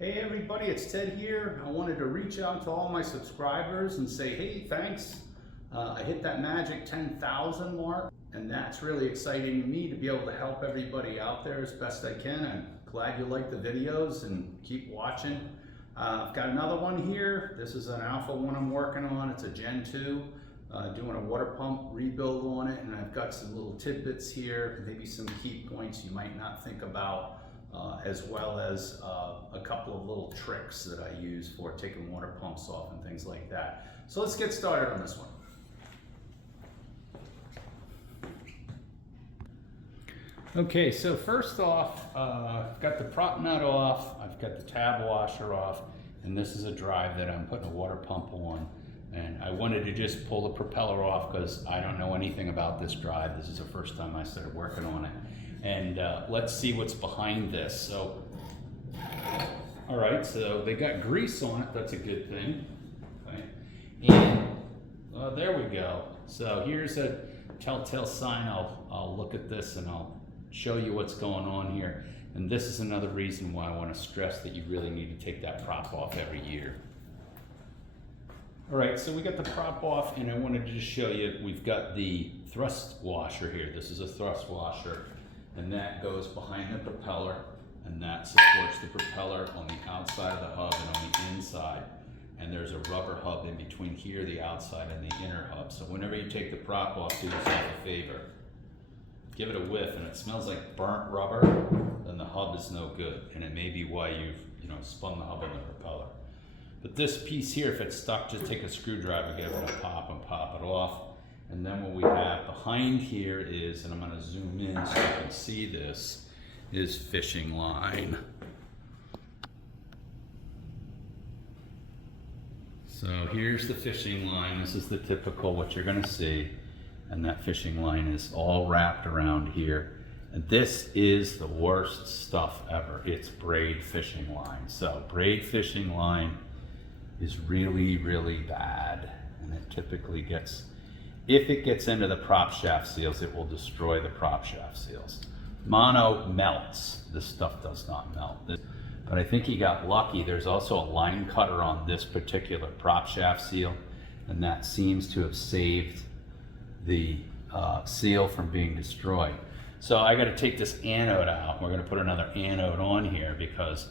Hey everybody, it's Ted here. I wanted to reach out to all my subscribers and say, hey, thanks. I hit that magic 10,000 mark, and that's really exciting to me to be able to help everybody out there as best I can. I'm glad you like the videos and keep watching. I've got another one here. This is an alpha one I'm working on. It's a Gen 2, doing a water pump rebuild on it, and I've got some little tidbits here, maybe some key points you might not think about. As well as a couple of little tricks that I use for taking water pumps off and things like that. So let's get started on this one. Okay, so first off, I've got the prop nut off, I've got the tab washer off, and this is a drive that I'm putting a water pump on. And I wanted to just pull the propeller off because I don't know anything about this drive. This is the first time I started working on it. And let's see what's behind this. So, all right, so they got grease on it. That's a good thing. Okay. And there we go. So here's a telltale sign. I'll look at this and I'll show you what's going on here. And this is another reason why I want to stress that you really need to take that prop off every year. All right, so we got the prop off, and I wanted to just show you, we've got the thrust washer here. This is a thrust washer. And that goes behind the propeller, and that supports the propeller on the outside of the hub and on the inside. And there's a rubber hub in between here, the outside, and the inner hub. So whenever you take the prop off, do yourself a favor. Give it a whiff, and it smells like burnt rubber, then the hub is no good. And it may be why you've spun the hub on the propeller. But this piece here, if it's stuck, just take a screwdriver, give it a pop, and pop it off. And then what we have behind here is, and I'm going to zoom in so you can see this, is fishing line. So here's the fishing line. This is the typical what you're going to see. And that fishing line is all wrapped around here. And this is the worst stuff ever. It's braid fishing line. So braid fishing line is really, really bad. And it typically gets... If it gets into the prop shaft seals, it will destroy the prop shaft seals. Mono melts. This stuff does not melt. But I think he got lucky. There's also a line cutter on this particular prop shaft seal, and that seems to have saved the seal from being destroyed. So I got to take this anode out. We're going to put another anode on here because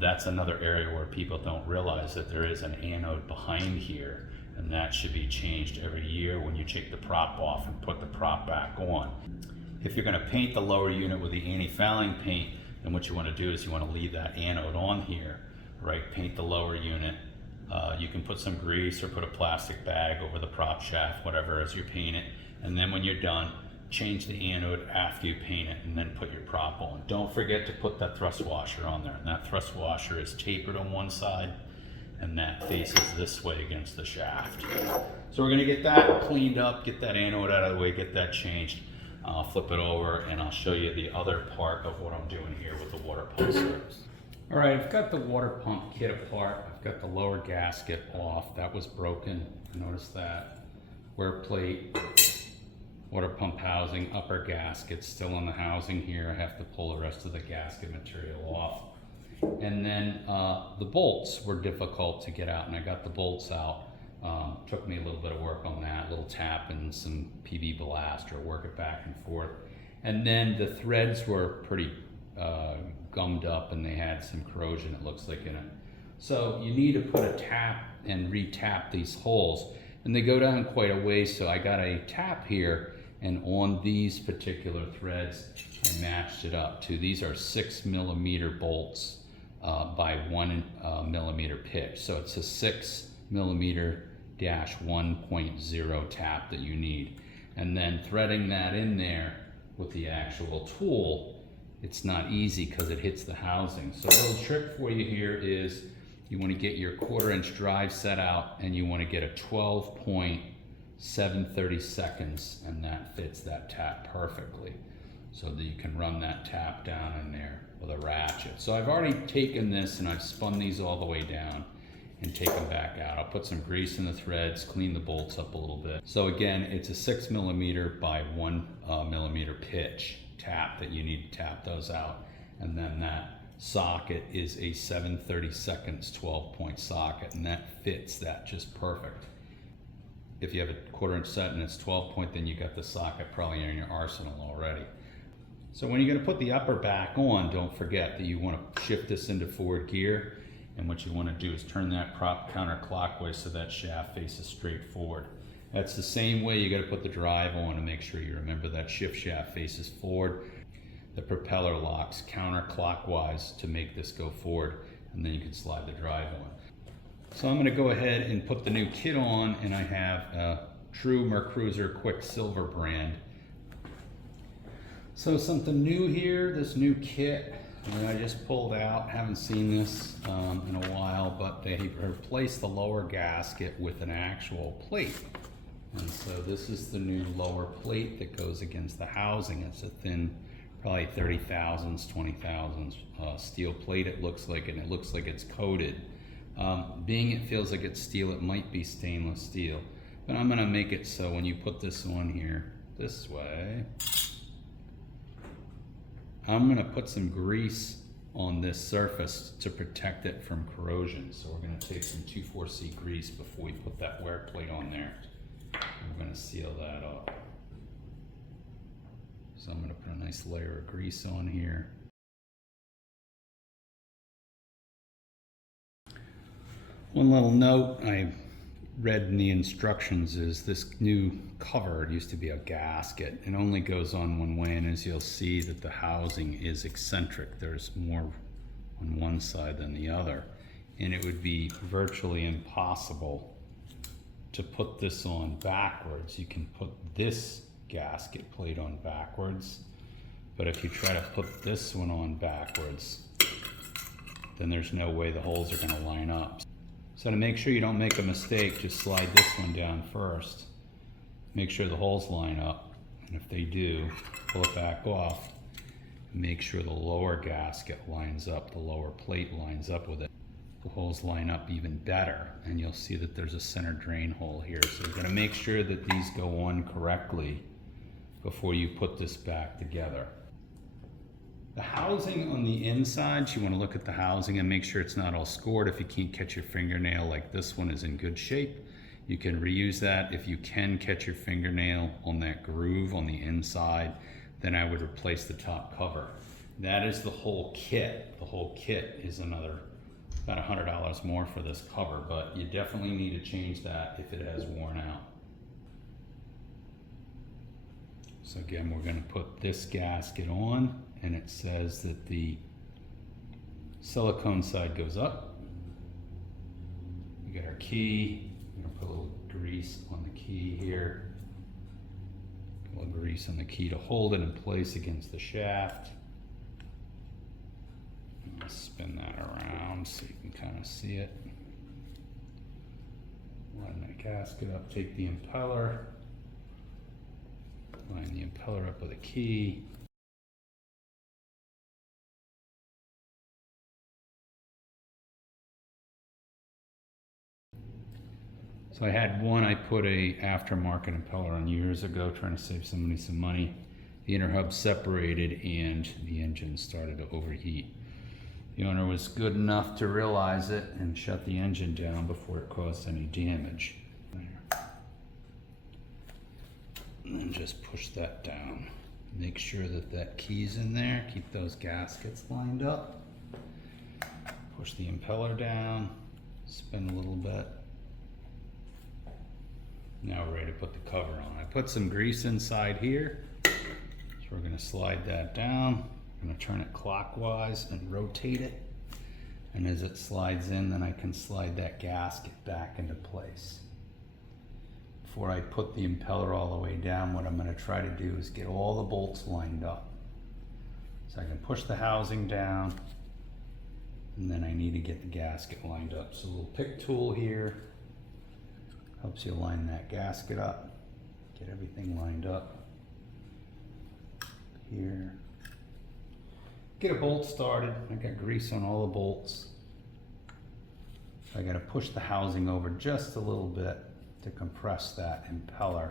that's another area where people don't realize that there is an anode behind here. And that should be changed every year when you take the prop off and put the prop back on. If you're going to paint the lower unit with the anti-fouling paint, then what you want to do is you want to leave that anode on here, right? Paint the lower unit. You can put some grease or put a plastic bag over the prop shaft, whatever, as you paint it. And then when you're done, change the anode after you paint it and then put your prop on. Don't forget to put that thrust washer on there. And that thrust washer is tapered on one side, and that faces this way against the shaft. So we're gonna get that cleaned up, get that anode out of the way, get that changed. I'll flip it over and I'll show you the other part of what I'm doing here with the water pump strips. All right, I've got the water pump kit apart. I've got the lower gasket off. That was broken, notice that. Wear plate, water pump housing, upper gasket still on the housing here. I have to pull the rest of the gasket material off. And then the bolts were difficult to get out, and I got the bolts out. Took me a little bit of work on that, a little tap and some PB blast or work it back and forth. And then the threads were pretty gummed up and they had some corrosion, it looks like, in it. So you need to put a tap and re-tap these holes. And they go down quite a ways, so I got a tap here, and on these particular threads, I matched it up to, these are 6mm bolts. By 1 millimeter pitch. So it's a 6mm-1.0 tap that you need. And then threading that in there with the actual tool, it's not easy because it hits the housing. So a little trick for you here is you want to get your 1/4 inch drive set out, and you want to get a 12.730 seconds, and that fits that tap perfectly. So that you can run that tap down in there with a ratchet. So I've already taken this and I've spun these all the way down and take them back out. I'll put some grease in the threads, clean the bolts up a little bit. So again, it's a 6mm by 1 millimeter pitch tap that you need to tap those out. And then that socket is a 7/32 12-point socket, and that fits that just perfect. If you have a 1/4 inch set and it's 12-point, then you got the socket probably in your arsenal already. So when you're going to put the upper back on, don't forget that you want to shift this into forward gear, and what you want to do is turn that prop counterclockwise so that shaft faces straight forward. That's the same way you got to put the drive on, to make sure you remember that shift shaft faces forward. The propeller locks counterclockwise to make this go forward, and then you can slide the drive on. So I'm going to go ahead and put the new kit on, and I have a true Mercruiser Quicksilver brand. So something new here, this new kit that I just pulled out. Haven't seen this in a while, but they replaced the lower gasket with an actual plate. And so this is the new lower plate that goes against the housing. It's a thin, probably 30 thousandths, 20 thousandths steel plate it looks like, and it looks like it's coated. Being it feels like it's steel, it might be stainless steel. But I'm gonna make it so when you put this on here, this way, I'm gonna put some grease on this surface to protect it from corrosion. So we're gonna take some 2,4-C grease before we put that wear plate on there. We're gonna seal that up. So I'm gonna put a nice layer of grease on here. One little note I read in the instructions is this new cover, it used to be a gasket, it only goes on one way, and as you'll see that the housing is eccentric. There's more on one side than the other, and it would be virtually impossible to put this on backwards. You can put this gasket plate on backwards, but if you try to put this one on backwards, then there's no way the holes are going to line up. So to make sure you don't make a mistake, just slide this one down first. Make sure the holes line up, and if they do, pull it back off. Make sure the lower gasket lines up, the lower plate lines up with it. The holes line up even better, and you'll see that there's a center drain hole here. So you're going to make sure that these go on correctly before you put this back together. The housing on the inside, you want to look at the housing and make sure it's not all scored. If you can't catch your fingernail, like this one is in good shape, you can reuse that. If you can catch your fingernail on that groove on the inside, then I would replace the top cover. That is the whole kit. The whole kit is another about $100 more for this cover, but you definitely need to change that if it has worn out. So again, we're going to put this gasket on, and it says that the silicone side goes up. We got our key. We're going to put a little grease on the key here. A little grease on the key to hold it in place against the shaft. I'll spin that around so you can kind of see it. Line that gasket up, take the impeller, line the impeller up with a key. So I had one, I put a aftermarket impeller on years ago, trying to save somebody some money. The inner hub separated and the engine started to overheat. The owner was good enough to realize it and shut the engine down before it caused any damage. And then just push that down. Make sure that that key's in there. Keep those gaskets lined up. Push the impeller down, spin a little bit. Now we're ready to put the cover on. I put some grease inside here, so we're going to slide that down. I'm going to turn it clockwise and rotate it, and as it slides in, then I can slide that gasket back into place. Before I put the impeller all the way down, what I'm going to try to do is get all the bolts lined up. So I can push the housing down, and then I need to get the gasket lined up. So a little pick tool here helps you line that gasket up, get everything lined up here. Get a bolt started. I got grease on all the bolts. I got to push the housing over just a little bit to compress that impeller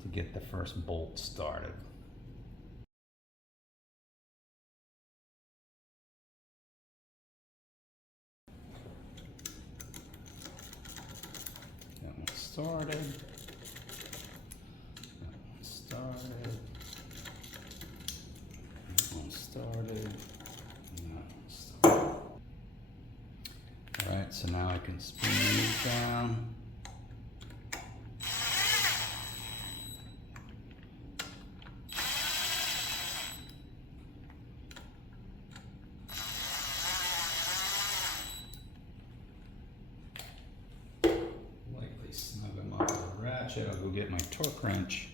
to get the first bolt started. sorted. That one started. That one started. And that one started. All right, so now I can spin these down. Lightly snug them up with a ratchet. I'll go get my torque wrench.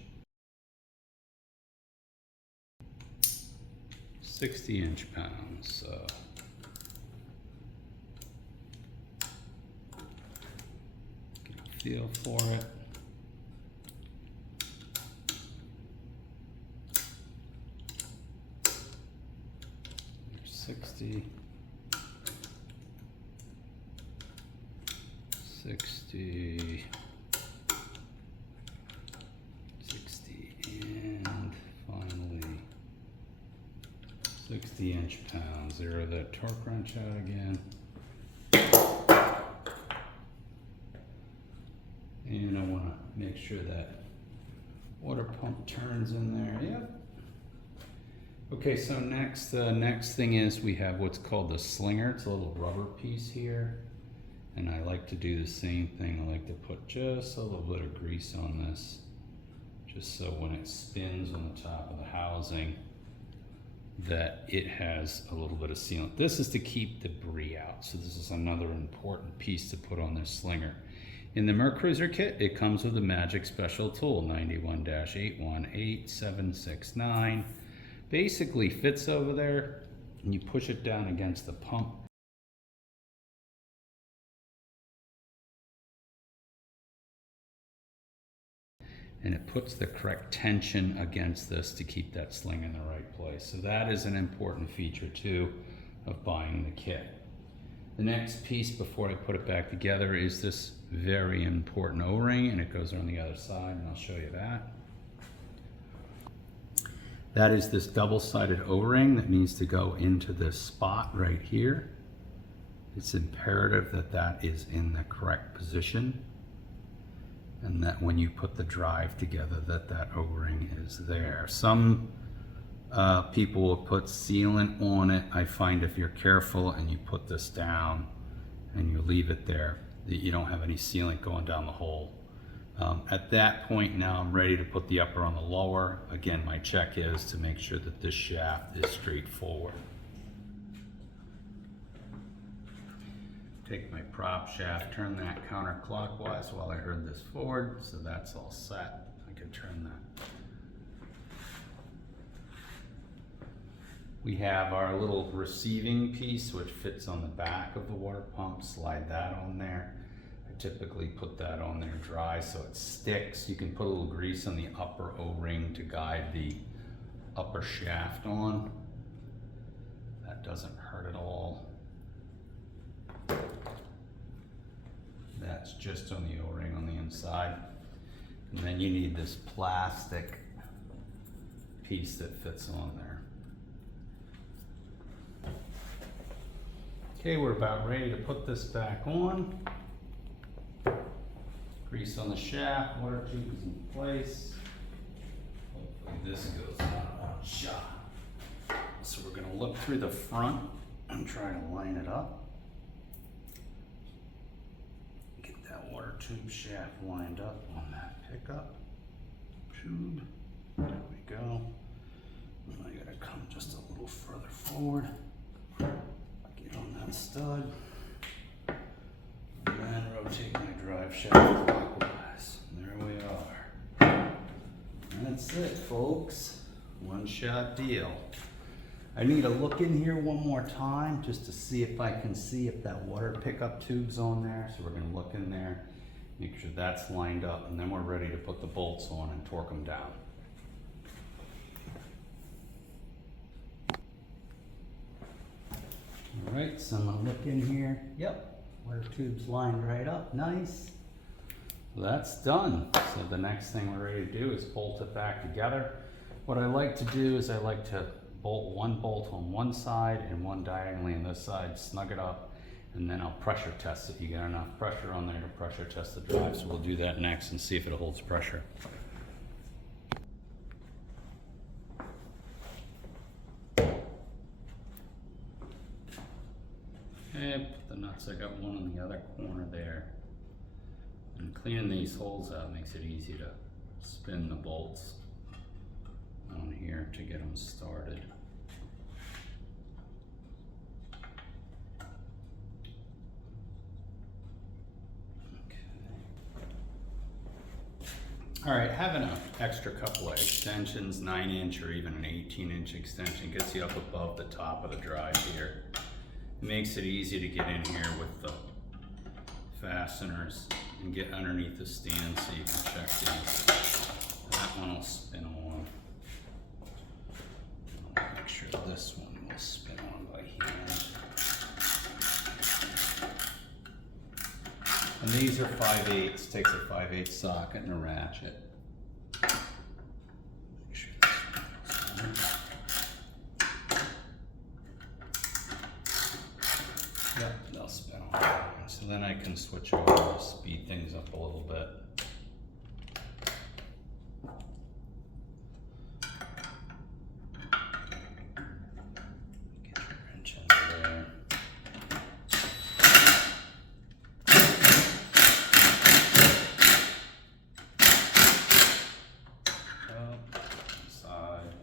60 inch-pounds, so. Get a feel for it. There's 60. 60. 60, and finally 60 inch-pounds. Zero that torque wrench out again. And I want to make sure that water pump turns in there. Yep. Okay, so next thing is we have what's called the slinger. It's a little rubber piece here. And I like to do the same thing. I like to put just a little bit of grease on this, just so when it spins on the top of the housing, that it has a little bit of sealant. This is to keep debris out. So this is another important piece to put on this slinger. In the MerCruiser kit, it comes with a magic special tool, 91-818-769. Basically fits over there, and you push it down against the pump. And it puts the correct tension against this to keep that sling in the right place. So that is an important feature too of buying the kit. The next piece before I put it back together is this very important O-ring, and it goes on the other side, and I'll show you that. That is this double-sided O-ring that needs to go into this spot right here. It's imperative that that is in the correct position, and that when you put the drive together, that O-ring is there. Some people will put sealant on it. I find if you're careful and you put this down and you leave it there, that you don't have any sealant going down the hole. At that point now I'm ready to put the upper on the lower. Again, my check is to make sure that this shaft is straight forward. Take my prop shaft, turn that counterclockwise while I herd this forward, so that's all set. I can turn that. We have our little receiving piece which fits on the back of the water pump. Slide that on there. I typically put that on there dry so it sticks. You can put a little grease on the upper O-ring to guide the upper shaft on. That doesn't hurt at all. That's just on the O-ring on the inside. And then you need this plastic piece that fits on there. Okay, we're about ready to put this back on. Grease on the shaft, water tube is in place. Hopefully this goes out of shot. So we're gonna look through the front and try to line it up. Get that water tube shaft lined up on that pickup tube. There we go. And I gotta come just a little further forward. Get on that stud. And then rotate my drive shaft clockwise. There we are. That's it, folks. One shot deal. I need to look in here one more time just to see if I can see if that water pickup tube's on there. So we're gonna look in there, make sure that's lined up, and then we're ready to put the bolts on and torque them down. All right, so I'm gonna look in here. Yep, water tube's lined right up, nice. So that's done. So the next thing we're ready to do is bolt it back together. What I like to do is I like to bolt one bolt on one side and one diagonally on this side, snug it up, and then I'll pressure test if you get enough pressure on there to pressure test the drive. So we'll do that next and see if it holds pressure. Okay, put the nuts, I got one on the other corner there. And cleaning these holes out makes it easy to spin the bolts on here to get them started. All right, having an extra couple of extensions, 9-inch or even an 18-inch extension, gets you up above the top of the drive here. It makes it easy to get in here with the fasteners and get underneath the stand so you can check these. That one will spin on. I'll make sure this one will spin on by hand. And these are 5/8, takes a 5/8 socket and a ratchet. Make sure this one goes on. Yep, they'll spin on. So then I can switch over to speed things up a little bit. Get your wrench under there. Up, side.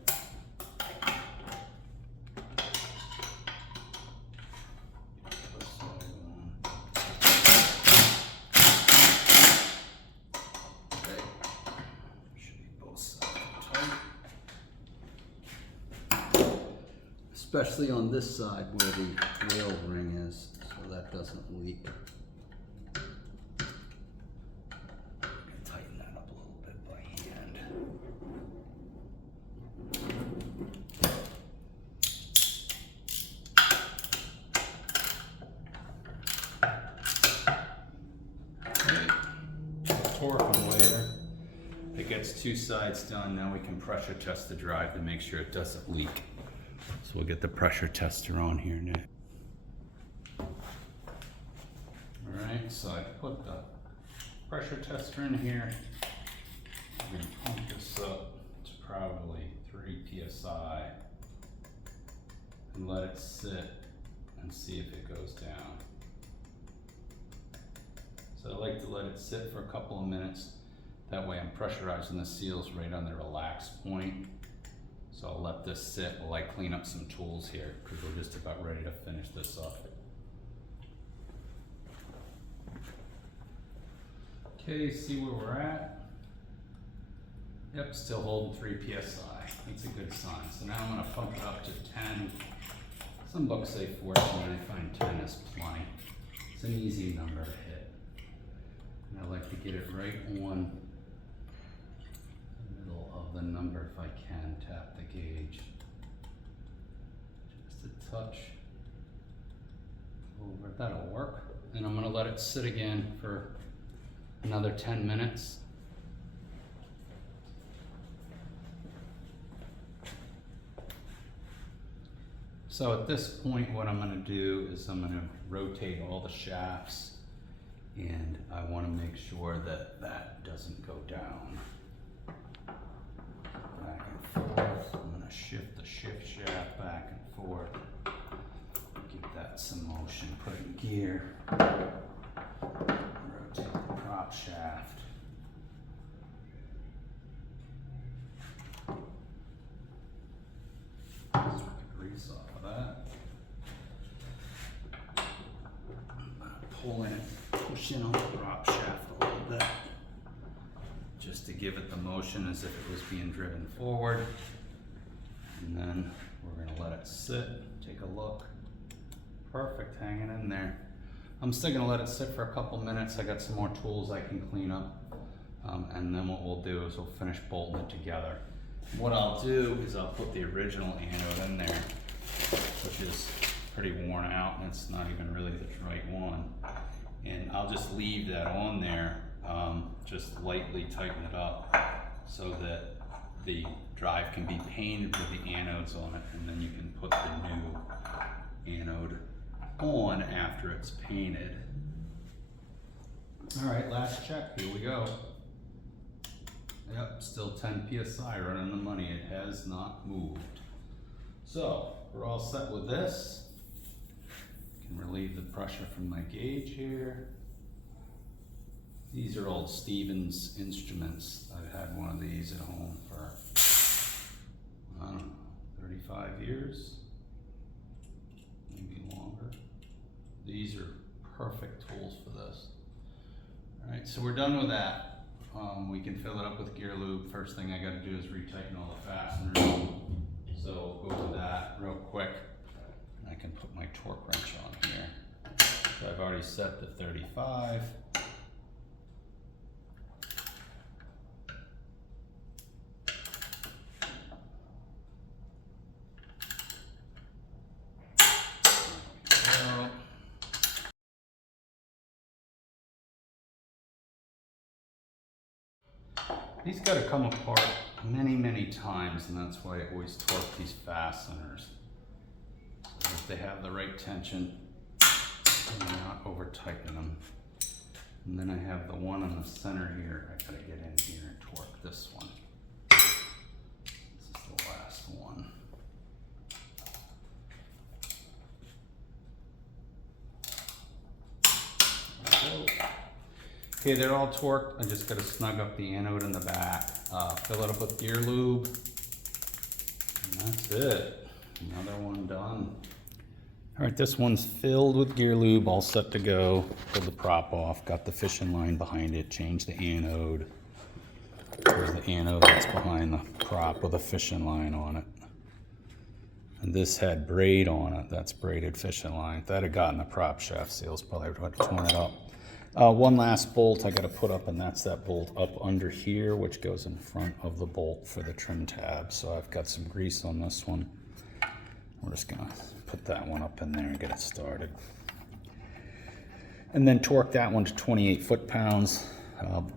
Especially on this side where the rail ring is, so that doesn't leak. Tighten that up a little bit by hand. Okay. Torque them later. It gets two sides done. Now we can pressure test the drive to make sure it doesn't leak. So we'll get the pressure tester on here next. Alright, so I put the pressure tester in here. I'm going to pump this up to probably 3 psi and let it sit and see if it goes down. So I like to let it sit for a couple of minutes. That way I'm pressurizing the seals right on the relax point. So I'll let this sit while I clean up some tools here because we're just about ready to finish this up. Okay, see where we're at? Yep, still holding 3 psi. That's a good sign. So now I'm going to pump it up to 10. Some books say 14. I find 10 is plenty. It's an easy number to hit. And I like to get it right on the number if I can. Tap the gauge just a touch over. That'll work. And I'm going to let it sit again for another 10 minutes. So at this point what I'm going to do is I'm going to rotate all the shafts, and I want to make sure that that doesn't go down. Back and forth. I'm going to shift the shift shaft back and forth. Give that some motion. Put it in gear. Rotate the prop shaft. Sweep the grease off of that. Pull in, push in on the prop shaft a little bit, just to give it the motion as if it was being driven forward. And then we're going to let it sit, take a look. Perfect, hanging in there. I'm still going to let it sit for a couple minutes. I got some more tools I can clean up. And then what we'll do is we'll finish bolting it together. What I'll do is I'll put the original anode in there, which is pretty worn out and it's not even really the right one. And I'll just leave that on there, just lightly tighten it up so that the drive can be painted with the anodes on it, and then you can put the new anode on after it's painted. All right, last check, here we go. Yep, still 10 PSI, right on the money. It has not moved. So, we're all set with this. Can relieve the pressure from my gauge here. These are old Stevens instruments. I've had one of these at home for, I don't know, 35 years, maybe longer. These are perfect tools for this. All right, so we're done with that. We can fill it up with gear lube. First thing I gotta do is retighten all the fasteners. So we'll go to that real quick. I can put my torque wrench on here. So I've already set the 35. These got to come apart many, many times, and that's why I always torque these fasteners. So that they have the right tension and not over tighten them. And then I have the one in the center here. I gotta get in here and torque this one. This is the last one. Okay, they're all torqued. I just gotta snug up the anode in the back, fill it up with gear lube, and that's it. Another one done. All right, this one's filled with gear lube, all set to go. Pulled the prop off, got the fishing line behind it, changed the anode. There's the anode that's behind the prop with a fishing line on it. And this had braid on it, that's braided fishing line. If that had gotten the prop shaft seals, probably would have torn it up. One last bolt I got to put up, and that's that bolt up under here, which goes in front of the bolt for the trim tab. So I've got some grease on this one. We're just gonna put that one up in there and get it started. And then torque that one to 28 foot-pounds.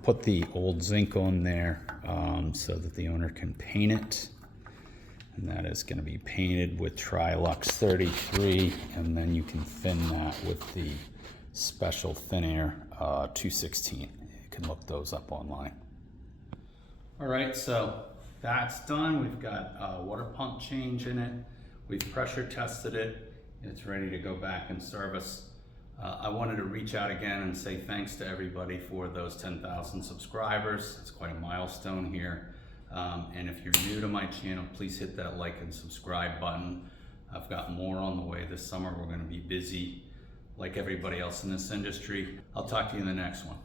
Put the old zinc on there so that the owner can paint it. And that is going to be painted with Trilux 33, and then you can thin that with the special thin air 216. You can look those up online. All right, so that's done. We've got a water pump change in it. We've pressure tested it. It's ready to go back in service. I wanted to reach out again and say thanks to everybody for those 10,000 subscribers. It's quite a milestone here. And if you're new to my channel, please hit that like and subscribe button. I've got more on the way this summer. We're going to be busy like everybody else in this industry. I'll talk to you in the next one.